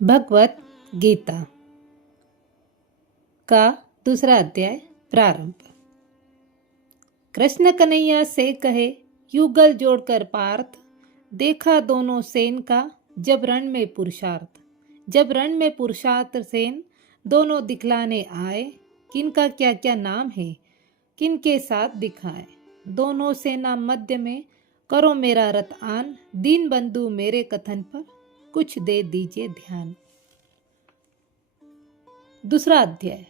भगवत गीता का दूसरा अध्याय प्रारंभ। कृष्ण कन्हैया से कहे, युगल जोड़कर पार्थ, देखा दोनों सेन का जब रण में पुरुषार्थ। जब रण में पुरुषार्थ सेन दोनों दिखलाने आए, किनका क्या क्या नाम है, किनके साथ दिखाए। दोनों सेना मध्य में करो मेरा रथ आन, दीन बंधु मेरे कथन पर कुछ दे दीजिए ध्यान। दूसरा अध्याय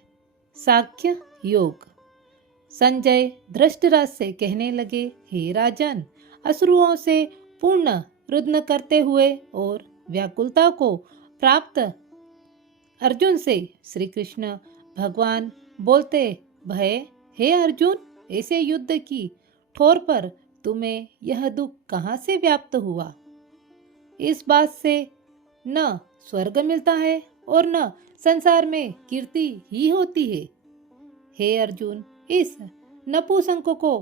साख्य योग। संजय धृष्टराज से कहने लगे, हे राजन, अश्रुओं से पूर्ण रुद्न करते हुए और व्याकुलता को प्राप्त अर्जुन से श्री कृष्ण भगवान बोलते भय, हे अर्जुन, ऐसे युद्ध की ठोर पर तुम्हें यह दुख कहाँ से व्याप्त हुआ। इस बात से न स्वर्ग मिलता है और न संसार में कीर्ति ही होती है। हे अर्जुन, इस नपुंसक को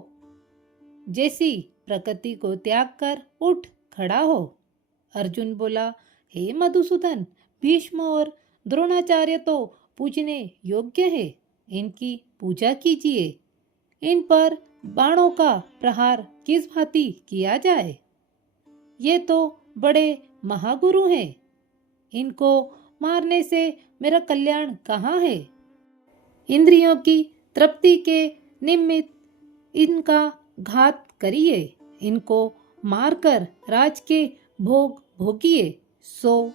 जैसी प्रकृति को त्याग कर उठ खड़ा हो। अर्जुन बोला, हे मधुसूदन, भीष्म और द्रोणाचार्य तो पूजने योग्य है, इनकी पूजा कीजिए। इन पर बाणों का प्रहार किस भांति किया जाए। ये तो बड़े महागुरु हैं, इनको मारने से मेरा कल्याण कहाँ है। इंद्रियों की तृप्ति के निमित्त इनका घात करिए, इनको मारकर राज के भोग भोगिए। सो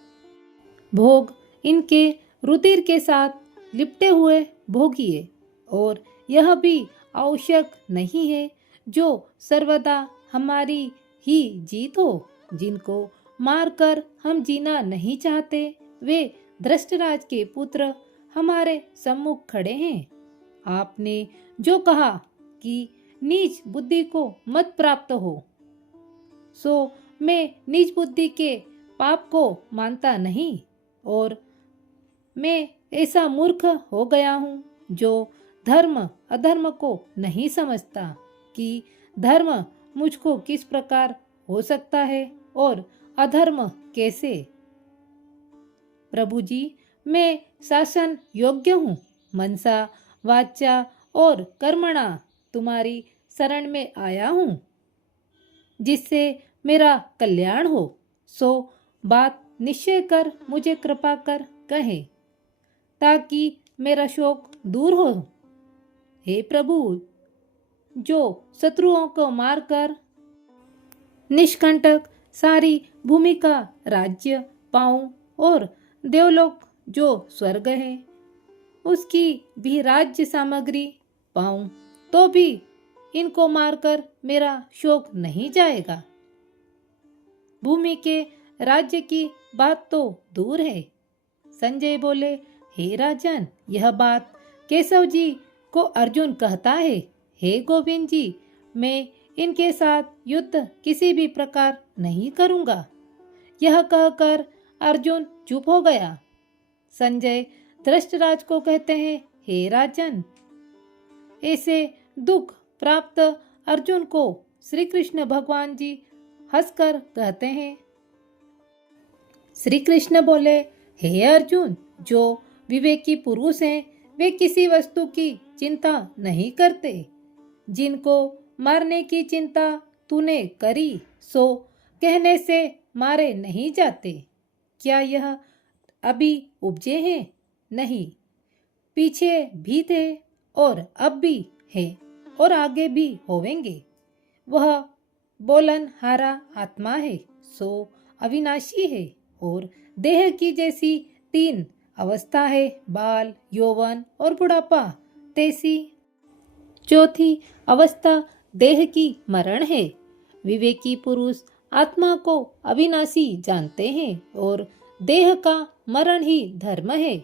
भोग इनके रुधिर के साथ लिपटे हुए भोगिए। और यह भी आवश्यक नहीं है जो सर्वदा हमारी ही जीत हो। जिनको मारकर हम जीना नहीं चाहते, वे धृष्टराज के पुत्र हमारे सम्मुख खड़े हैं। आपने जो कहा कि नीच बुद्धि को मत प्राप्त हो, सो मैं नीच बुद्धि के पाप को मानता नहीं। और मैं ऐसा मूर्ख हो गया हूँ जो धर्म अधर्म को नहीं समझता कि धर्म मुझको किस प्रकार हो सकता है और अधर्म कैसे। प्रभु जी, मैं शासन योग्य हूँ। मनसा वाचा और कर्मणा तुम्हारी शरण में आया हूँ, जिससे मेरा कल्याण हो। सो बात निश्चय कर मुझे कृपा कर कहे, ताकि मेरा शोक दूर हो। हे प्रभु, जो शत्रुओं को मारकर निष्कंटक सारी भूमि का राज्य पाऊं और देवलोक जो स्वर्ग है उसकी भी राज्य सामग्री पाऊं, तो भी इनको मारकर मेरा शोक नहीं जाएगा। भूमि के राज्य की बात तो दूर है। संजय बोले, हे राजन, यह बात केशव जी को अर्जुन कहता है। हे गोविंद जी, मैं इनके साथ युद्ध किसी भी प्रकार नहीं करूंगा। यह कहकर अर्जुन चुप हो गया। संजय धृष्टराज को कहते हैं, हे राजन, ऐसे दुख प्राप्त अर्जुन को श्री कृष्ण भगवान जी हंसकर कहते हैं। श्री कृष्ण बोले, हे अर्जुन, जो विवेकी पुरुष हैं वे किसी वस्तु की चिंता नहीं करते। जिनको मारने की चिंता तूने करी, सो कहने से मारे नहीं जाते। क्या यह अभी उपजे हैं? नहीं, पीछे भी थे और अब भी है और आगे भी होवेंगे। वह बोलन हारा आत्मा है, सो अविनाशी है और देह की जैसी तीन अवस्था है, बाल, यौवन और बुढ़ापा, तैसी चौथी अवस्था देह की मरण है। विवेकी पुरुष आत्मा को अविनाशी जानते हैं और देह का मरण ही धर्म है।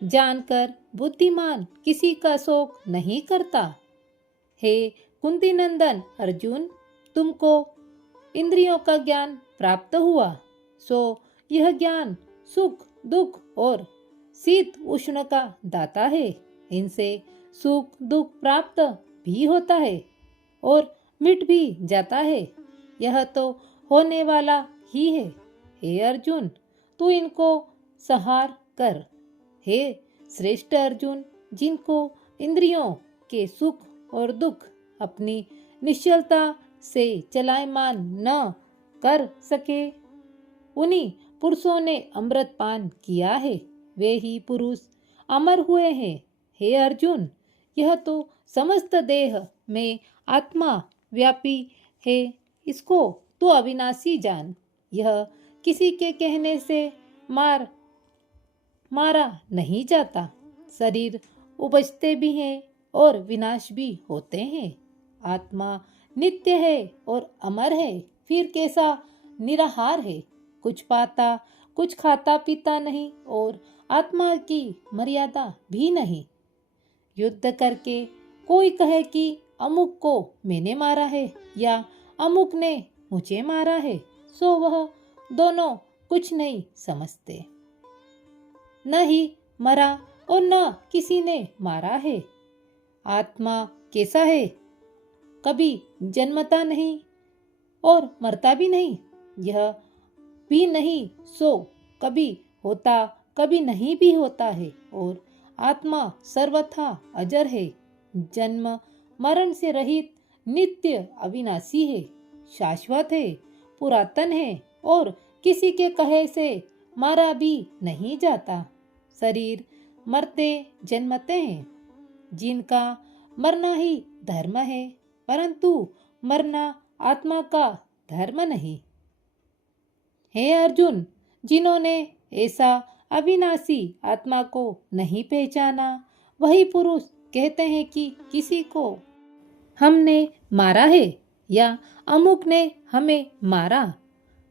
जानकर बुद्धिमान किसी का शोक नहीं करता। हे कुंती नंदन अर्जुन, तुमको इंद्रियों का ज्ञान प्राप्त हुआ, सो यह ज्ञान सुख दुख और शीत उष्ण का दाता है। इनसे सुख दुख प्राप्त भी होता है और मिट भी जाता है। यह तो होने वाला ही है। हे अर्जुन, तू इनको सहार कर। हे श्रेष्ठ अर्जुन, जिनको इंद्रियों के सुख और दुख अपनी निश्चलता से चलायमान न कर सके, उन्हीं पुरुषों ने अमृत पान किया है, वे ही पुरुष अमर हुए हैं। हे अर्जुन, यह तो समस्त देह में आत्मा व्यापी है, इसको तो अविनाशी जान। यह किसी के कहने से मारा नहीं जाता। शरीर उपजते भी हैं और विनाश भी होते हैं। आत्मा नित्य है और अमर है, फिर कैसा निराहार है, कुछ पाता कुछ खाता पीता नहीं और आत्मा की मर्यादा भी नहीं। युद्ध करके कोई कहे कि अमुक को मैंने मारा है या अमुक ने मुझे मारा है, सो वह दोनों कुछ नहीं समझते। न ही मरा और न किसी ने मारा है। आत्मा कैसा है? कभी जन्मता नहीं और मरता भी नहीं, यह भी नहीं सो कभी होता कभी नहीं भी होता है। और आत्मा सर्वथा अजर है, जन्म मरण से रहित, नित्य अविनाशी है, शाश्वत है, पुरातन है और किसी के कहे से मारा भी नहीं जाता। शरीर मरते जन्मते हैं, जिनका मरना ही धर्म है, परंतु मरना आत्मा का धर्म नहीं। हे अर्जुन, जिन्होंने ऐसा अविनाशी आत्मा को नहीं पहचाना, वही पुरुष कहते हैं कि किसी को हमने मारा है या अमुक ने हमें मारा।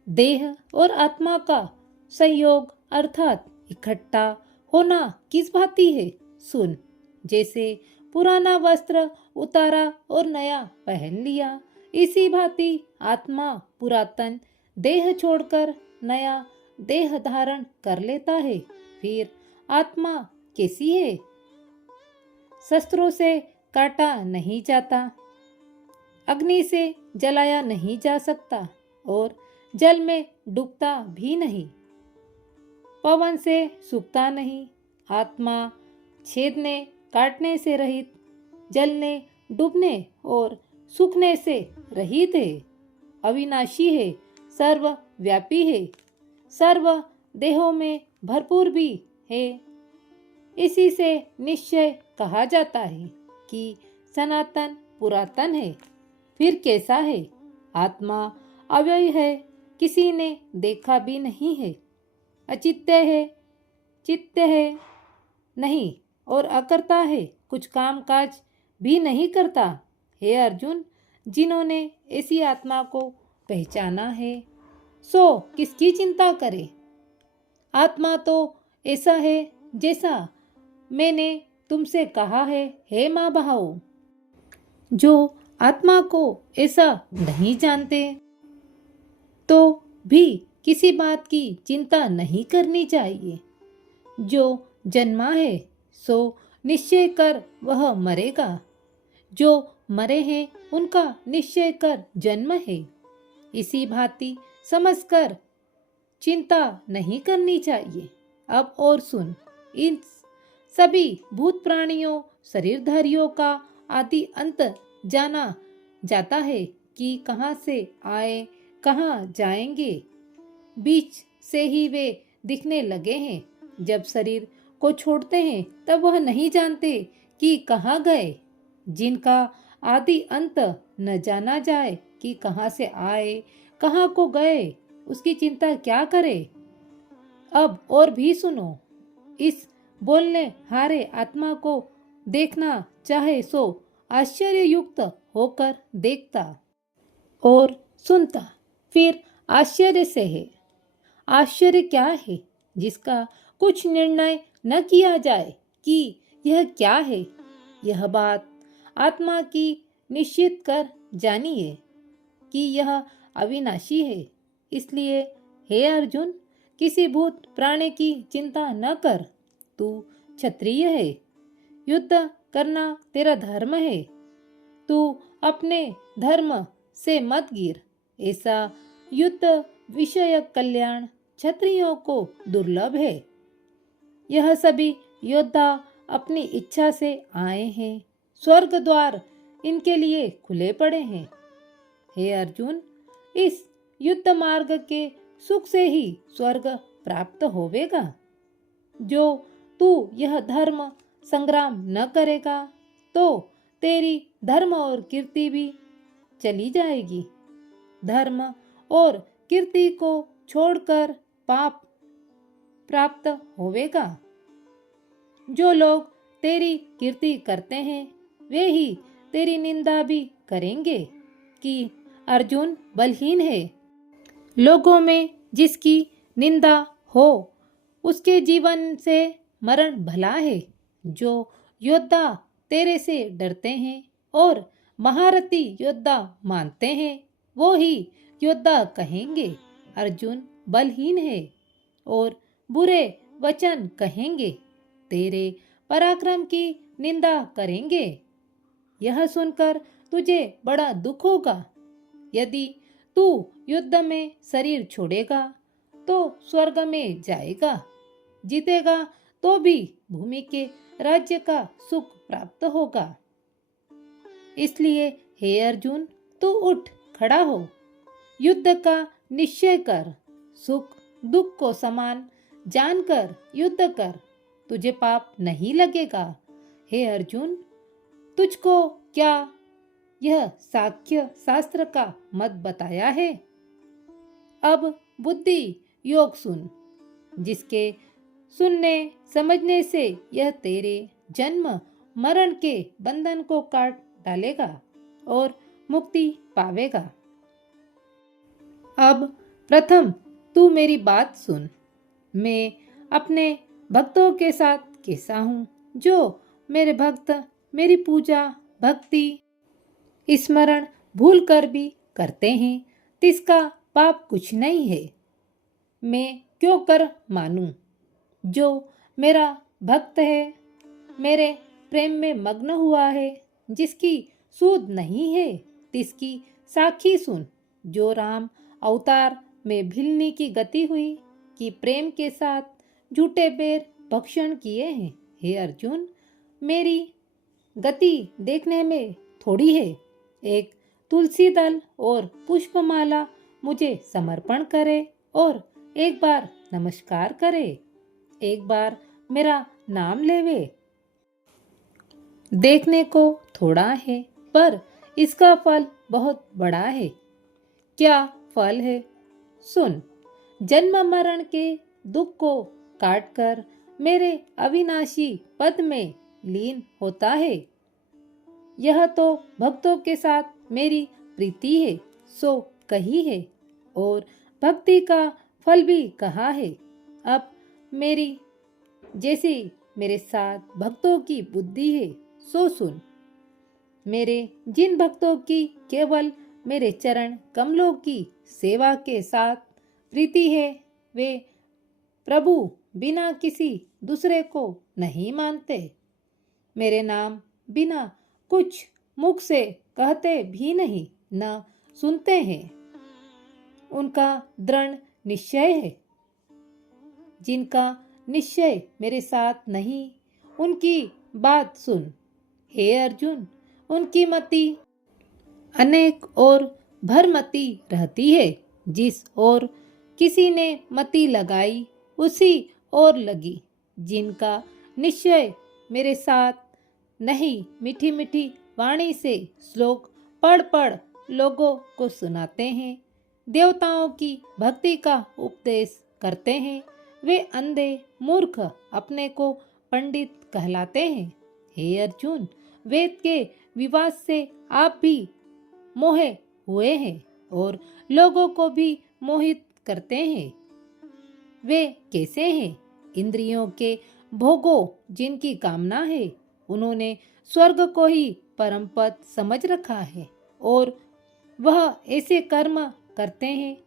देह और आत्मा का संयोग अर्थात इकट्ठा होना किस भांति है? सुन, जैसे पुराना वस्त्र उतारा और नया पहन लिया, इसी भांति आत्मा पुरातन देह छोड़कर नया देह धारण कर लेता है। फिर आत्मा कैसी है? शस्त्रों से काटा नहीं जाता, अग्नि से जलाया नहीं जा सकता और जल में डूबता भी नहीं, पवन से सूखता नहीं। आत्मा छेदने काटने से रहित, जलने डूबने और सूखने से रहित है, अविनाशी है, सर्वव्यापी है, सर्व देहों में भरपूर भी है। इसी से निश्चय कहा जाता है कि सनातन पुरातन है। फिर कैसा है? आत्मा अव्यय है, किसी ने देखा भी नहीं है, अचित्य है, चित्त है नहीं और अकर्ता है, कुछ काम काज भी नहीं करता। हे अर्जुन, जिन्होंने ऐसी आत्मा को पहचाना है, सो किसकी चिंता करे? आत्मा तो ऐसा है जैसा मैंने तुमसे कहा है। हे माँ बहाओ, जो आत्मा को ऐसा नहीं जानते तो भी किसी बात की चिंता नहीं करनी चाहिए। जो जन्मा है सो निश्चय कर वह मरेगा, जो मरे हैं उनका निश्चय कर जन्म है। इसी भांति समझकर चिंता नहीं करनी चाहिए। अब और सुन, इन सभी भूत प्राणियों शरीरधारियों का आदि अंत जाना जाता है कि कहाँ से आए कहाँ जाएंगे, बीच से ही वे दिखने लगे हैं। जब शरीर को छोड़ते हैं तब वह नहीं जानते कि कहाँ गए। जिनका आदि अंत न जाना जाए कि कहाँ से आए कहाँ को गए, उसकी चिंता क्या करे। अब और भी सुनो, इस बोलने हारे आत्मा को देखना चाहे सो आश्चर्ययुक्त होकर देखता और सुनता, फिर आश्चर्य से है। आश्चर्य क्या है? जिसका कुछ निर्णय न किया जाए कि यह क्या है। यह बात आत्मा की निश्चित कर जानिए कि यह अविनाशी है। इसलिए हे अर्जुन, किसी भूत प्राणी की चिंता न कर। तू क्षत्रिय है, युद्ध करना तेरा धर्म है, तू अपने धर्म से मत गिर। ऐसा युद्ध विषय कल्याण क्षत्रियों को दुर्लभ है। यह सभी योद्धा अपनी इच्छा से आए हैं। स्वर्ग द्वार इनके लिए खुले पड़े हैं। हे अर्जुन, इस युद्ध मार्ग के सुख से ही स्वर्ग प्राप्त होवेगा। जो तू यह धर्म संग्राम न करेगा तो तेरी धर्म और कीर्ति भी चली जाएगी। धर्म और कीर्ति को छोड़कर पाप प्राप्त होवेगा। जो लोग तेरी कीर्ति करते हैं वे ही तेरी निंदा भी करेंगे कि अर्जुन बलहीन है। लोगों में जिसकी निंदा हो उसके जीवन से मरण भला है। जो योद्धा तेरे से डरते हैं और महारथी योद्धा मानते हैं वो ही योद्धा कहेंगे अर्जुन बलहीन है और बुरे वचन कहेंगे, तेरे पराक्रम की निंदा करेंगे। यह सुनकर तुझे बड़ा दुख होगा। यदि तू युद्ध में शरीर छोड़ेगा तो स्वर्ग में जाएगा, जीतेगा तो भी भूमि के राज्य का सुख प्राप्त होगा। इसलिए हे अर्जुन, तू उठ खड़ा हो, युद्ध का निश्चय कर, सुख दुख को समान जानकर युद्ध कर, तुझे पाप नहीं लगेगा। हे अर्जुन, तुझको क्या यह सांख्य शास्त्र का मत बताया है? अब बुद्धि योग सुन, जिसके सुनने समझने से यह तेरे जन्म मरण के बंधन को काट डालेगा और मुक्ति पावेगा। अब प्रथम तू मेरी बात सुन। मैं अपने भक्तों के साथ कैसा हूँ? जो मेरे भक्त मेरी पूजा भक्ति स्मरण भूल कर भी करते हैं, तिसका पाप कुछ नहीं है। मैं क्यों कर मानूं? जो मेरा भक्त है, मेरे प्रेम में मग्न हुआ है, जिसकी सूद नहीं है, तिसकी साखी सुन। जो राम अवतार में भिलने की गति हुई कि प्रेम के साथ झूठे बेर भक्षण किए हैं। हे अर्जुन, मेरी गति देखने में थोड़ी है। एक तुलसी दल और पुष्पमाला मुझे समर्पण करे और एक बार नमस्कार करे, एक बार मेरा नाम लेवे। देखने को थोड़ा है पर इसका फल बहुत बड़ा है। क्या फल है? सुन। जन्म मरण के दुख को काटकर मेरे अविनाशी पद में लीन होता है। यह तो भक्तों के साथ मेरी प्रीति है सो कही है और भक्ति का फल भी कहा है। अब मेरी जैसी मेरे साथ भक्तों की बुद्धि है सो सुन। मेरे जिन भक्तों की केवल मेरे चरण कमलों की सेवा के साथ प्रीति है, वे प्रभु बिना किसी दूसरे को नहीं मानते। मेरे नाम बिना कुछ मुख से कहते भी नहीं, न सुनते हैं। उनका दृढ़ निश्चय है। जिनका निश्चय मेरे साथ नहीं, उनकी बात सुन। हे अर्जुन, उनकी मति अनेक और भरमति रहती है। जिस और किसी ने मति लगाई उसी और लगी। जिनका निश्चय मेरे साथ नहीं, मीठी मीठी वाणी से श्लोक पढ़ पढ़ लोगों को सुनाते हैं, देवताओं की भक्ति का उपदेश करते हैं, वे अंधे मूर्ख अपने को पंडित कहलाते हैं। हे अर्जुन, वेद के विवाद से आप भी मोहे हुए हैं और लोगों को भी मोहित करते हैं। वे कैसे हैं? इंद्रियों के भोगों जिनकी कामना है, उन्होंने स्वर्ग को ही परम पद समझ रखा है और वह ऐसे कर्म करते हैं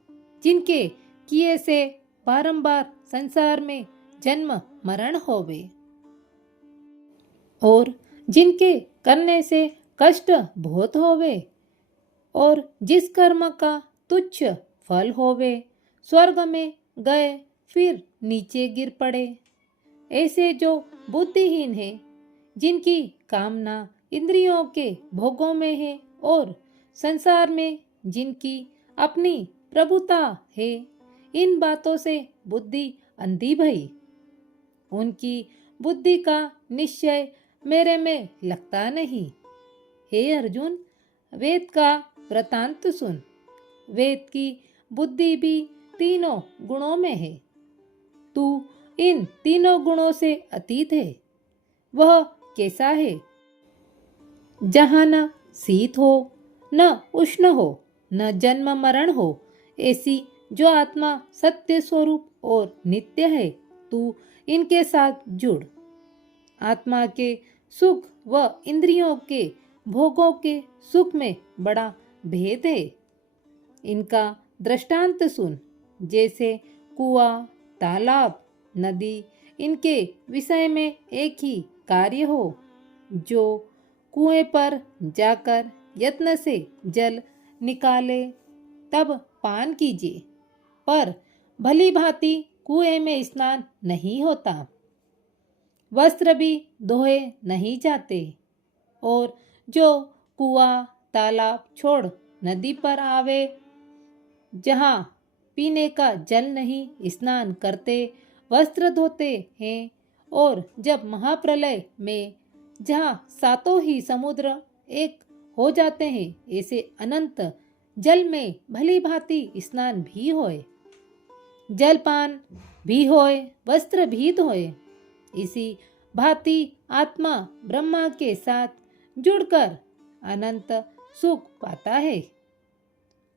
जिनके किए से बारंबार संसार में जन्म मरण होवे और जिनके करने से कष्ट बहुत होवे और जिस कर्म का तुच्छ फल होवे, स्वर्ग में गए फिर नीचे गिर पड़े। ऐसे जो बुद्धिहीन है, जिनकी कामना इंद्रियों के भोगों में है और संसार में जिनकी अपनी प्रभुता है, इन बातों से बुद्धि अंधी भई। उनकी बुद्धि का निश्चय मेरे में लगता नहीं। हे अर्जुन, वेद का वृतांत सुन। वेद की बुद्धि भी तीनों गुणों में है। तू इन तीनों गुणों से अतीत है। वह कैसा है? जहाँ न शीत हो, न उष्ण हो, न जन्म मरण हो, ऐसी जो आत्मा सत्य स्वरूप और नित्य है, तू इनके साथ जुड़। आत्मा के सुख व इंद्रियों के भोगों के सुख में बड़ा भेद है। इनका दृष्टांत सुन। जैसे कुआं, तालाब, नदी, इनके विषय में एक ही कार्य हो। जो कुएं पर जाकर यत्न से जल निकाले तब पान कीजिए, पर भली भांति कुएं में स्नान नहीं होता। वस्त्र भी धोए नहीं जाते। और जो कुआं तालाब छोड़ नदी पर आवे, जहाँ पीने का जल नहीं, स्नान करते, वस्त्र धोते हैं, और जब महाप्रलय में जहाँ सातों ही समुद्र एक हो जाते हैं, ऐसे अनंत जल में भली भांति स्नान भी होए, जलपान भी होए, वस्त्र भी धोए। इसी भांति आत्मा ब्रह्मा के साथ जुड़कर अनंत सुख पाता है।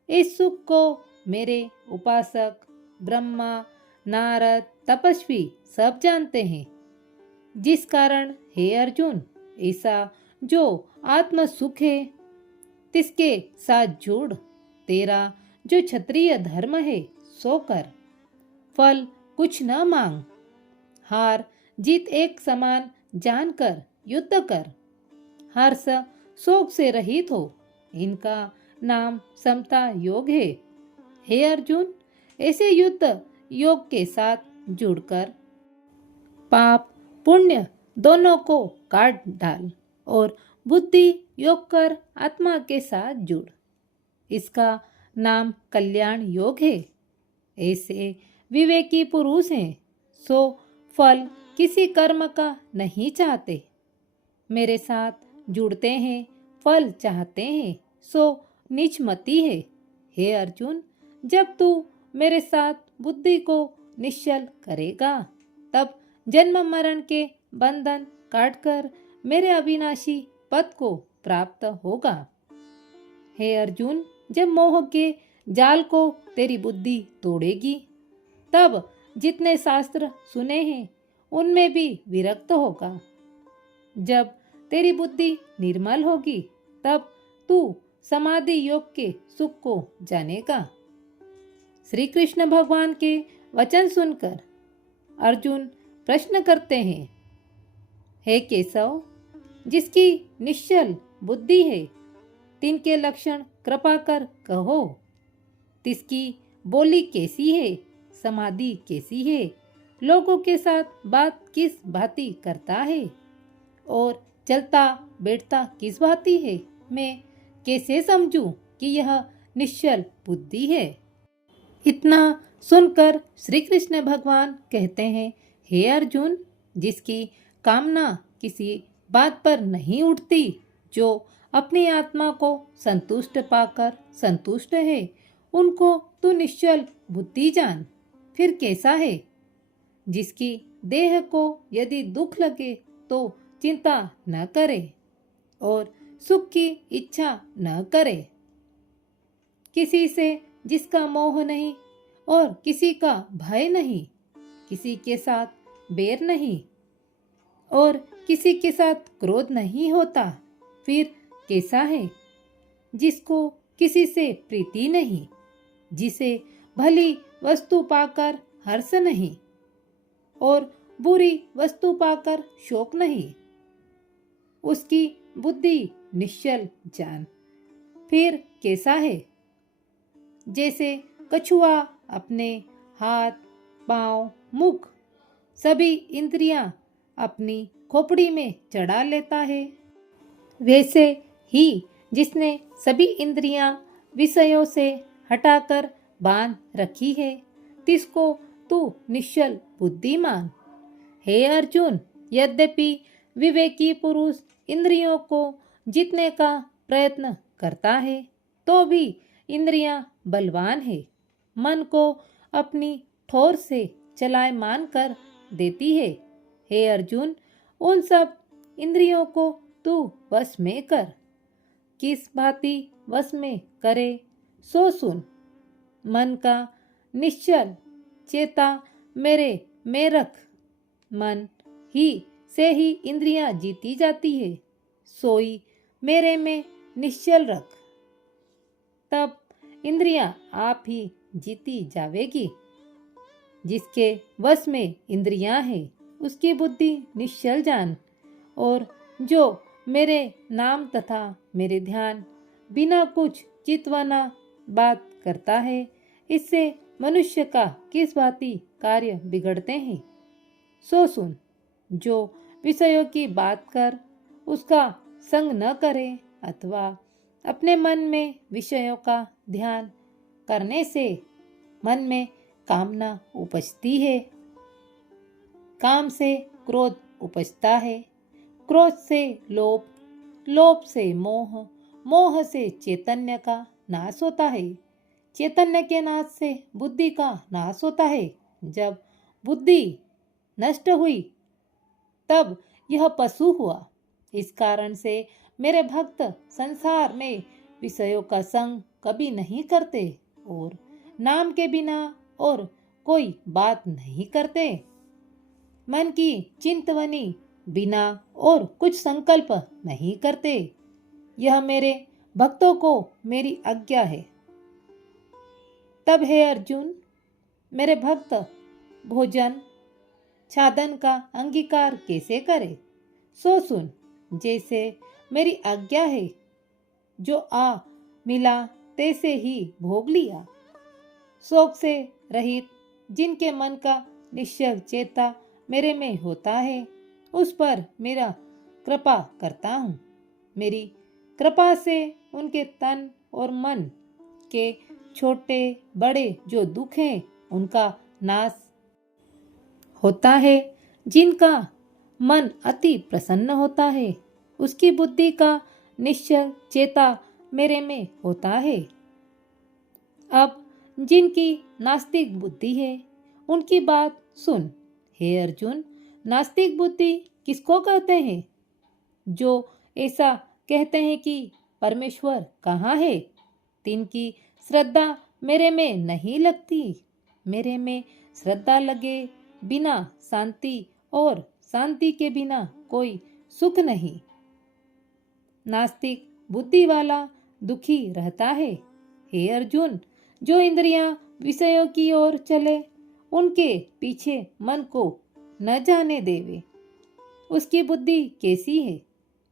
इस सुख को मेरे उपासक ब्रह्मा, नारद, तपस्वी सब जानते हैं। जिस कारण हे अर्जुन, ऐसा जो आत्म सुख है, तिसके साथ जुड़। तेरा जो क्षत्रिय धर्म है, सो कर। फल कुछ न मांग। हार जीत एक समान जानकर युद्ध कर। हर्ष शोक से रहित हो। इनका नाम समता योग है। हे अर्जुन, ऐसे युद्ध योग के साथ जुड़कर पाप पुण्य दोनों को काट डाल और बुद्धि योग कर आत्मा के साथ जुड़। इसका नाम कल्याण योग है। ऐसे विवेकी पुरुष हैं, सो फल किसी कर्म का नहीं चाहते। मेरे साथ जुड़ते हैं, फल चाहते हैं, सो नीचमती है। हे अर्जुन, जब तू मेरे साथ बुद्धि को निश्चल करेगा, तब जन्म मरण के बंधन काटकर मेरे अविनाशी पद को प्राप्त होगा। हे अर्जुन, जब मोह के जाल को तेरी बुद्धि तोड़ेगी, तब जितने शास्त्र सुने हैं उनमें भी विरक्त होगा। जब तेरी बुद्धि निर्मल होगी, तब तू समाधि योग के सुख को जानेगा। श्री कृष्ण भगवान के वचन सुनकर अर्जुन प्रश्न करते हैं, हे केशव, जिसकी निश्चल बुद्धि है, तिनके लक्षण कृपा कर कहो। तिसकी बोली कैसी है, समाधि कैसी है, लोगों के साथ बात किस भांति करता है, और चलता बैठता किस भांति है। मैं कैसे समझूं कि यह निश्चल बुद्धि है। इतना सुनकर श्री कृष्ण भगवान कहते हैं, हे अर्जुन, जिसकी कामना किसी बात पर नहीं उठती, जो अपनी आत्मा को संतुष्ट पाकर संतुष्ट है, उनको तू निश्चल बुद्धि जान। फिर कैसा है? जिसकी देह को यदि दुख लगे तो चिंता न करे और सुख की इच्छा न करे। किसी से जिसका मोह नहीं और किसी का भय नहीं, किसी के साथ बैर नहीं और किसी के साथ क्रोध नहीं होता, फिर कैसा है? जिसको किसी से प्रीति नहीं, जिसे भली वस्तु पाकर हर्ष नहीं और बुरी वस्तु पाकर शोक नहीं, उसकी बुद्धि निश्चल जान। फिर कैसा है? जैसे कछुआ अपने हाथ, पांव, मुख सभी इंद्रियां अपनी खोपड़ी में चढ़ा लेता है। वैसे ही जिसने सभी इंद्रियां विषयों से हटाकर बांध रखी है, तिसको तू निश्चल बुद्धि मान। हे अर्जुन, यद्यपि विवेकी पुरुष इंद्रियों को जीतने का प्रयत्न करता है, तो भी इंद्रियां बलवान है, मन को अपनी ठोर से चलायमान कर देती है। हे अर्जुन, उन सब इंद्रियों को तू वश में कर। किस भांति वश में करे सो सुन। मन का निश्चल चेता मेरे में रख। मन ही से ही इंद्रियां जीती जाती है, सोई मेरे में निश्चल रख। तब इंद्रियां आप ही जीती जावेगी। जिसके वश में इंद्रियां है, उसकी बुद्धि निश्चल जान। और जो मेरे नाम तथा मेरे ध्यान बिना कुछ चितवाना बात करता है, इससे मनुष्य का किस भांति कार्य बिगड़ते हैं सो सुन। जो विषयों की बात कर उसका संग न करे, अथवा अपने मन में विषयों का ध्यान करने से मन में कामना उपजती है, काम से क्रोध उपजता है, क्रोध से लोभ, लोभ से मोह, मोह से चैतन्य का नाश होता है, चैतन्य के नाश से बुद्धि का नाश होता है। जब बुद्धि नष्ट हुई तब यह पशु हुआ। इस कारण से मेरे भक्त संसार में विषयों का संग कभी नहीं करते और नाम के बिना और कोई बात नहीं करते। मन की चिंतवनी बिना और कुछ संकल्प नहीं करते। यह मेरे भक्तों को मेरी आज्ञा है। तब हे अर्जुन, मेरे भक्त भोजन छादन का अंगीकार कैसे करे सो सुन। जैसे मेरी आज्ञा है, जो आ मिला तैसे ही भोग लिया। शोक से रहित जिनके मन का निश्चल चेता मेरे में होता है, उस पर मेरा कृपा करता हूँ। मेरी कृपा से उनके तन और मन के छोटे बड़े जो दुख हैं उनका नाश होता है। जिनका मन अति प्रसन्न होता है, उसकी बुद्धि का निश्चल चेता मेरे में होता है। अब जिनकी नास्तिक बुद्धि है, उनकी बात सुन। हे अर्जुन, नास्तिक बुद्धि किसको कहते हैं? जो ऐसा कहते हैं कि परमेश्वर कहाँ है, तिनकी श्रद्धा मेरे में नहीं लगती। मेरे में श्रद्धा लगे बिना शांति और शांति के बिना कोई सुख नहीं। नास्तिक बुद्धि वाला दुखी रहता है। हे अर्जुन, जो इंद्रियां विषयों की ओर चले, उनके पीछे मन को न जाने देवे, उसकी बुद्धि कैसी है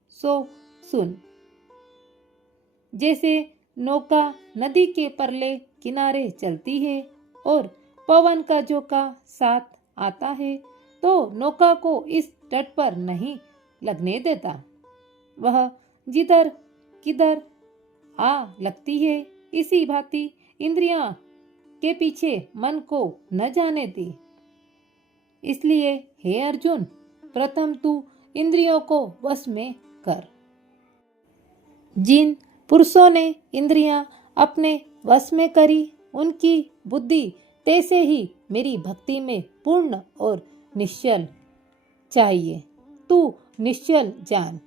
सो सुन। जैसे नौका नदी के परले किनारे चलती है और पवन का झोंका साथ आता है, तो नौका को इस तट पर नहीं लगने देता। वह जिधर किधर आ लगती है, इसी भांति इंद्रियां के पीछे मन को न जाने दी। इसलिए हे अर्जुन, प्रथम तू इंद्रियों को वश में कर। जिन पुरुषों ने इंद्रियां अपने वश में करी, उनकी बुद्धि तैसे ही मेरी भक्ति में पूर्ण और निश्चल चाहिए। तू निश्चल जान।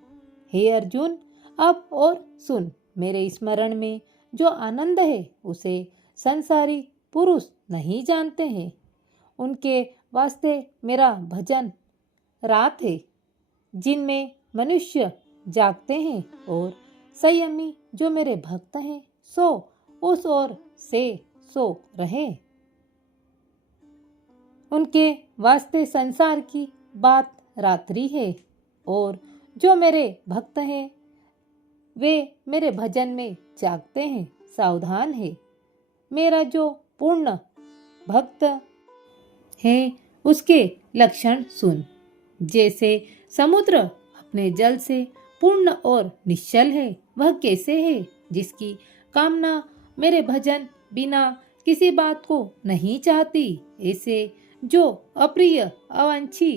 हे अर्जुन, अब और सुन। मेरे स्मरण में जो आनंद है, उसे संसारी पुरुष नहीं जानते हैं। उनके वास्ते मेरा भजन रात है, जिनमें मनुष्य जागते हैं, और संयमी जो मेरे भक्त हैं, सो उस ओर से सो रहे। उनके वास्ते संसार की बात रात्रि है, और जो मेरे भक्त हैं वे मेरे भजन में जागते हैं, सावधान है। मेरा जो पूर्ण भक्त है, उसके लक्षण सुन। जैसे समुद्र अपने जल से पूर्ण और निश्चल है, वह कैसे है जिसकी कामना मेरे भजन बिना किसी बात को नहीं चाहती। ऐसे जो अप्रिय अवांछी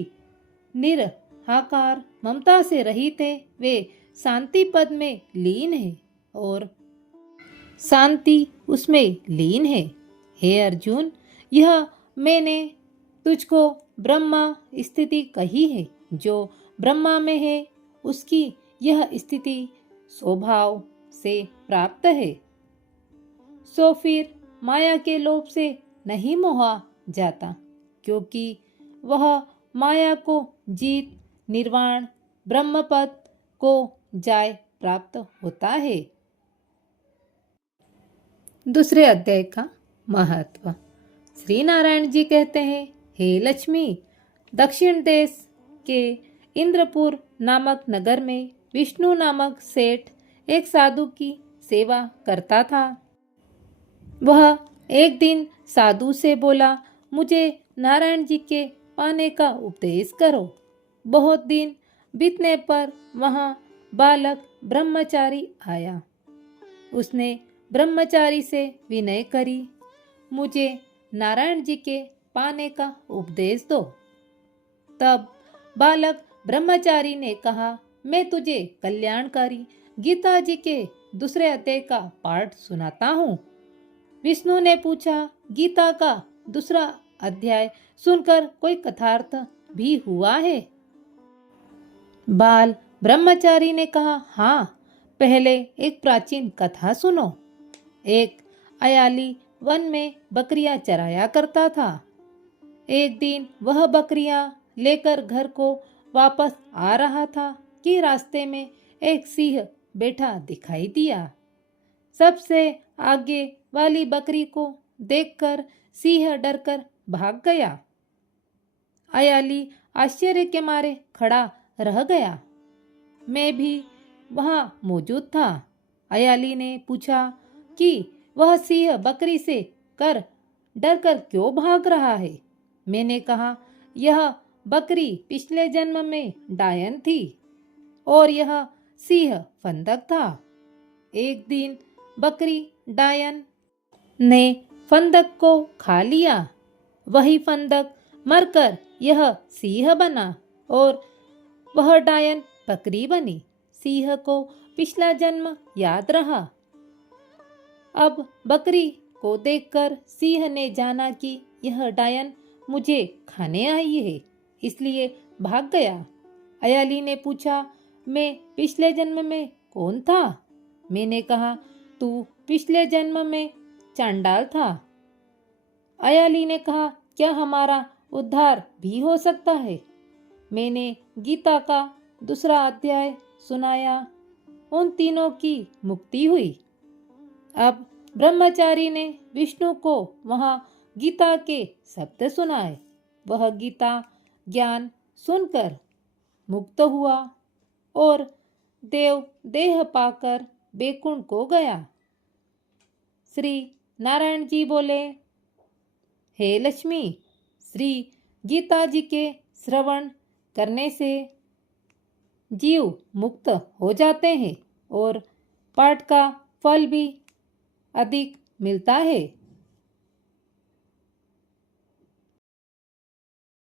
निरहाकार ममता से रहित है, वे शांति पद में लीन है और शांति उसमें लीन है। हे अर्जुन, यह मैंने तुझको ब्रह्मा स्थिति कही है। जो ब्रह्मा में है उसकी यह स्थिति स्वभाव से प्राप्त है। सो फिर माया के लोभ से नहीं मोहा जाता, क्योंकि वह माया को जीत निर्वाण ब्रह्मपद को जाय प्राप्त होता है। दूसरे अध्याय का महत्व। श्री नारायण जी कहते हैं, हे लक्ष्मी, दक्षिण देश के इंद्रपुर नामक नगर में विष्णु नामक सेठ एक साधु की सेवा करता था। वह एक दिन साधु से बोला, मुझे नारायण जी के पाने का उपदेश करो। बहुत दिन बीतने पर वहाँ बालक ब्रह्मचारी आया। उसने ब्रह्मचारी से विनय करी, मुझे नारायण जी के पाने का उपदेश दो। तब बालक ब्रह्मचारी ने कहा, मैं तुझे कल्याणकारी गीता जी के दूसरे अध्याय का पाठ सुनाता हूँ। विष्णु ने पूछा, गीता का दूसरा अध्याय सुनकर कोई कथार्थ भी हुआ है? बाल ब्रह्मचारी ने कहा, हाँ, पहले एक प्राचीन कथा सुनो। एक अयाली वन में बकरियां चराया करता था। एक दिन वह बकरियां लेकर घर को वापस आ रहा था कि रास्ते में एक सिंह बैठा दिखाई दिया। सबसे आगे वाली बकरी को देखकर सिंह डरकर भाग गया। अयाली आश्चर्य के मारे खड़ा रह गया। मैं भी वहां मौजूद था। अयाली ने पूछा कि वह सिंह बकरी से डरकर क्यों भाग रहा है? मैंने कहा, यह बकरी पिछले जन्म में डायन थी और यह सिंह फंदक था। एक दिन बकरी डायन ने फंदक को खा लिया। वही फंदक मरकर यह सिंह बना और वह डायन बकरी बनी। सिंह को पिछला जन्म याद रहा। अब बकरी को देखकर सिंह ने जाना कि यह डायन मुझे खाने आई है, इसलिए भाग गया। अयाली ने पूछा, मैं पिछले जन्म में कौन था? मैंने कहा, तू पिछले जन्म में चांडाल था। अयाली ने कहा, क्या हमारा उद्धार भी हो सकता है? मैंने गीता का दूसरा अध्याय सुनाया। उन तीनों की मुक्ति हुई। अब ब्रह्मचारी ने विष्णु को वहां गीता के शब्द सुनाए। वह गीता ज्ञान सुनकर मुक्त हुआ और देव देह पाकर बैकुंठ को गया। श्री नारायण जी बोले, हे लक्ष्मी, श्री गीता जी के श्रवण करने से जीव मुक्त हो जाते हैं और पाठ का फल भी अधिक मिलता है।